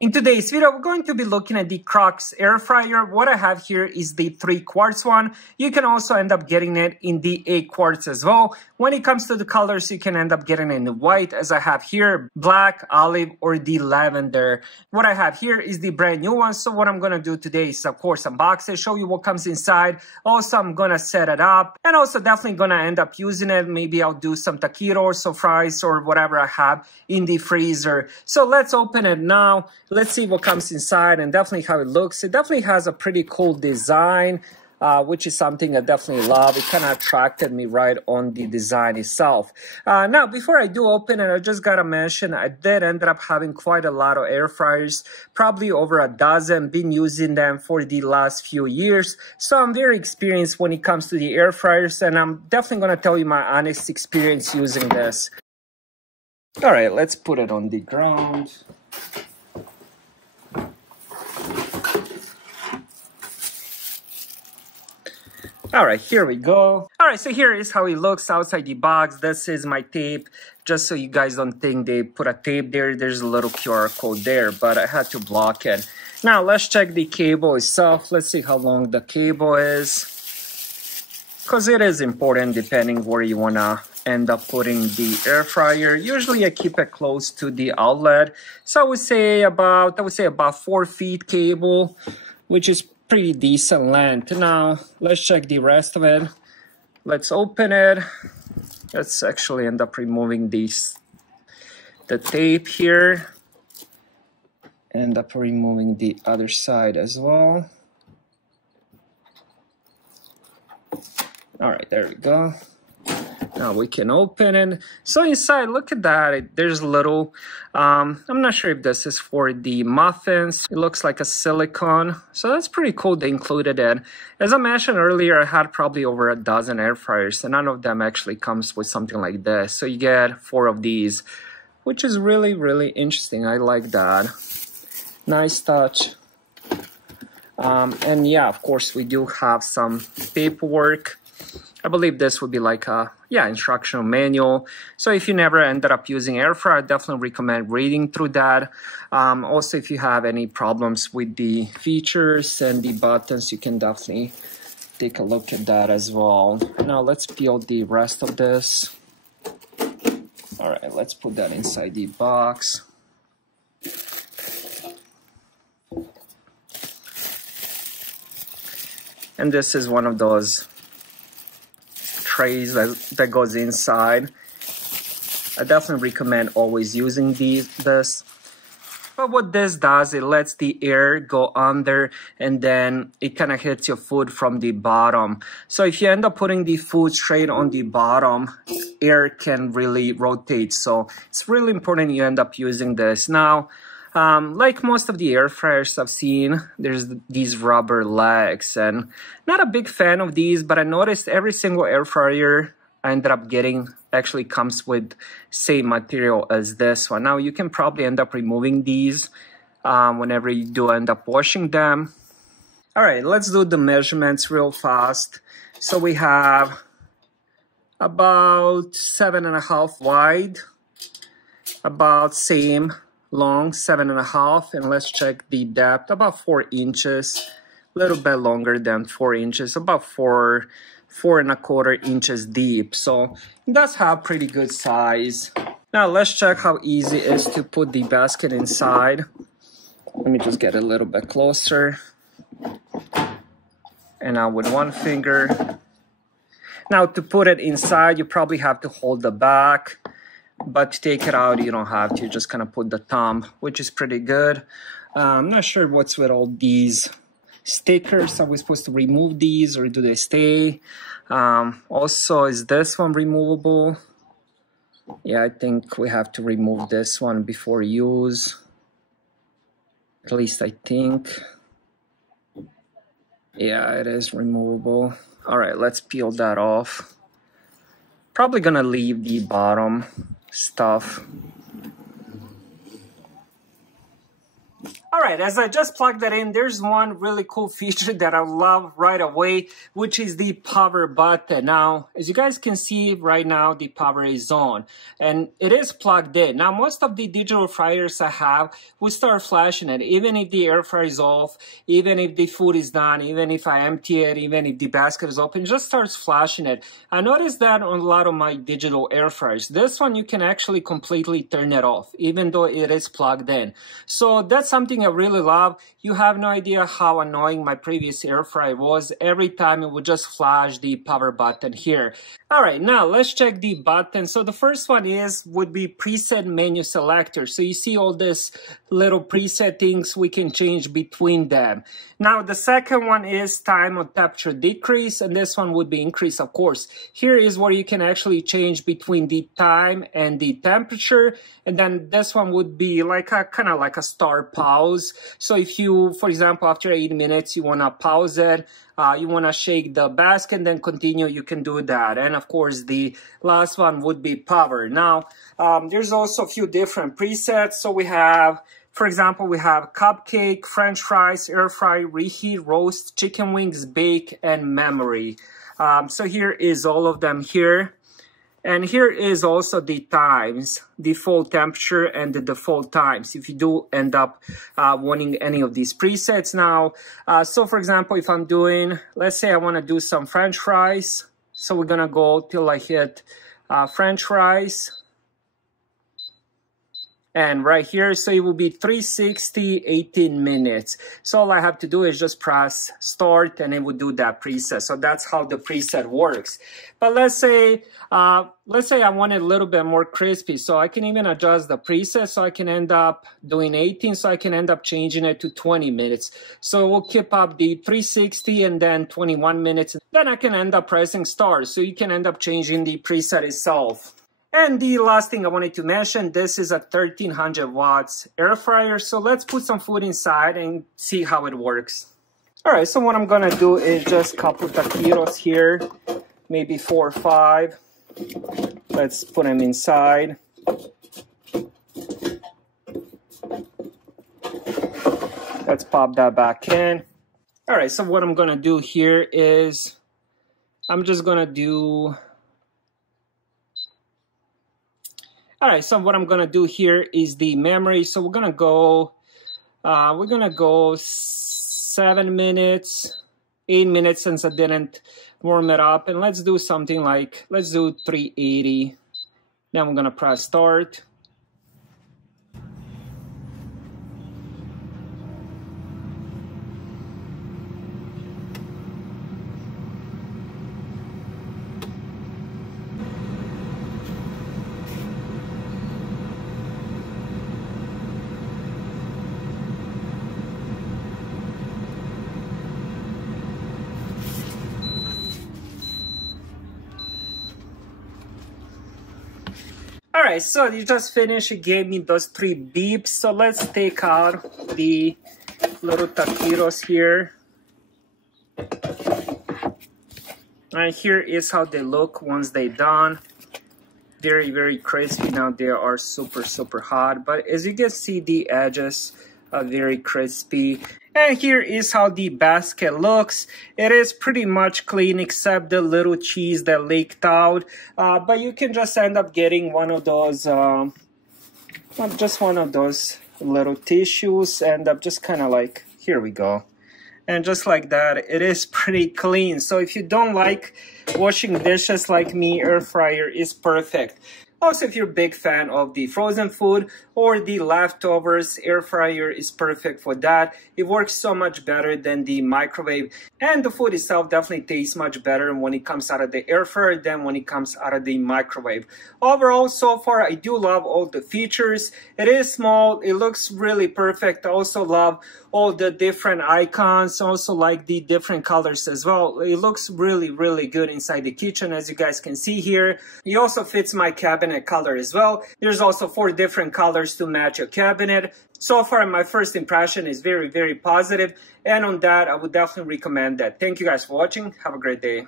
In today's video, we're going to be looking at the Crux air fryer. What I have here is the 3 quarts one. You can also end up getting it in the 8 quarts as well. When it comes to the colors, you can end up getting it in the white, as I have here, black, olive, or the lavender. What I have here is the brand new one. So what I'm going to do today is, of course, unbox it, show you what comes inside. Also, I'm going to set it up, and also definitely going to end up using it. Maybe I'll do some taquitos or fries or whatever I have in the freezer. So let's open it now. Let's see what comes inside and definitely how it looks. It definitely has a pretty cool design, which is something I definitely love. It kind of attracted me right on the design itself. Now, before I do open it, I just got to mention I did end up having quite a lot of air fryers, probably over a dozen, been using them for the last few years. So I'm very experienced when it comes to the air fryers, and I'm definitely going to tell you my honest experience using this. All right, let's put it on the ground. All right, here we go. All right, so here is how it looks outside the box. This is my tape, just so you guys don't think they put a tape there. There's a little QR code there, but I had to block it. Now, let's check the cable itself. Let's see how long the cable is, because it is important depending where you want to end up putting the air fryer. Usually I keep it close to the outlet. So I would say about 4 feet cable, which is pretty decent length. Now, let's check the rest of it. Let's open it. Let's actually end up removing the tape here. End up removing the other side as well. All right, there we go. Now we can open it. So inside, look at that. There's a little, I'm not sure if this is for the muffins. It looks like a silicone. So that's pretty cool they included it. As I mentioned earlier, I had probably over a dozen air fryers, and none of them actually comes with something like this. So you get 4 of these, which is really, really interesting. I like that. Nice touch. And yeah, of course, we do have some paperwork. I believe this would be like a, instructional manual. So if you never ended up using air fryer, I definitely recommend reading through that. Also, if you have any problems with the features and the buttons, you can definitely take a look at that as well. Now let's peel the rest of this. All right, let's put that inside the box. And this is one of those trays that goes inside. I definitely recommend always using this. But what this does, it lets the air go under, and then it kind of hits your food from the bottom. So if you end up putting the food straight on the bottom, air can really rotate. So it's really important you end up using this. Now, like most of the air fryers I've seen, there's these rubber legs, and not a big fan of these, but I noticed every single air fryer I ended up getting actually comes with same material as this one. Now you can probably end up removing these whenever you do end up washing them. All right, let's do the measurements real fast. So we have about 7.5 wide, about same long, 7.5, and let's check the depth, about 4 inches, a little bit longer than 4 inches, about 4.25 inches deep. So it does have pretty good size. Now let's check how easy it is to put the basket inside. Let me just get a little bit closer. And now with one finger. Now to put it inside, you probably have to hold the back. But to take it out, you don't have to. You just kind of put the thumb, which is pretty good. I'm not sure what's with all these stickers. Are we supposed to remove these, or do they stay? Also, is this one removable? Yeah, I think we have to remove this one before use. At least I think. Yeah, it is removable. All right, let's peel that off. Probably gonna leave the bottom stuff. All right, as I just plugged that in, there's one really cool feature that I love right away, which is the power button. Now, as you guys can see right now, the power is on and it is plugged in. Now, most of the digital fryers I have will start flashing it, even if the air fryer is off, even if the food is done, even if I empty it, even if the basket is open, it just starts flashing it. I noticed that on a lot of my digital air fryers. This one, you can actually completely turn it off, even though it is plugged in. So that's something I really love. You have no idea how annoying my previous air fryer was. Every time it would just flash the power button here. All right, now let's check the button. So the first one would be preset menu selector. So you see all this little preset things we can change between them. Now the second one is time on temperature decrease, and this one would be increase, of course. Here is where you can actually change between the time and the temperature, and then this one would be like a kind of like a start pause. So if you, for example, after 8 minutes you want to pause it, you want to shake the basket and then continue, you can do that. And of course the last one would be power. Now there's also a few different presets. So we have, for example, we have cupcake, french fries, air fry, reheat, roast, chicken wings, bake, and memory. So here is all of them here. And here is also the times, default temperature and the default times, if you do end up wanting any of these presets now. So for example, if I'm doing, let's say I want to do some french fries. So we're going to go till I hit french fries. And right here, so it will be 360, 18 minutes. So all I have to do is just press start and it will do that preset. So that's how the preset works. But let's say I want it a little bit more crispy. So I can even adjust the preset. So I can end up doing 18. So I can end up changing it to 20 minutes. So we'll keep up the 360 and then 21 minutes. Then I can end up pressing start. So you can end up changing the preset itself. And the last thing I wanted to mention, this is a 1300 watts air fryer. So let's put some food inside and see how it works. All right, so what I'm gonna do is just a couple taquitos here, maybe 4 or 5. Let's put them inside. Let's pop that back in. All right, so what I'm gonna do here is I'm just gonna do... All right, so what I'm gonna do here is the memory. So we're gonna go 7 minutes, 8 minutes since I didn't warm it up. And let's do something like, let's do 380. Then I'm gonna press start. All right, so you just finished. It gave me those 3 beeps. So let's take out the little taquitos here. And here is how they look once they're done. Very, very crispy. Now they are super, super hot. But as you can see, the edges are very crispy. And here is how the basket looks. It is pretty much clean except the little cheese that leaked out. But you can just end up getting one of those, just one of those little tissues, and just kind of like, here we go. And just like that, it is pretty clean. So if you don't like washing dishes like me, air fryer is perfect. Also, if you're a big fan of the frozen food or the leftovers, air fryer is perfect for that. It works so much better than the microwave, and the food itself definitely tastes much better when it comes out of the air fryer than when it comes out of the microwave. Overall, so far, I do love all the features. It is small. It looks really perfect. I also love all the different icons. Also like the different colors as well. It looks really, really good inside the kitchen, as you guys can see here. It also fits my cabinet color as well. There's also 4 different colors to match your cabinet. So far, my first impression is very, very positive. And on that, I would definitely recommend that. Thank you guys for watching. Have a great day.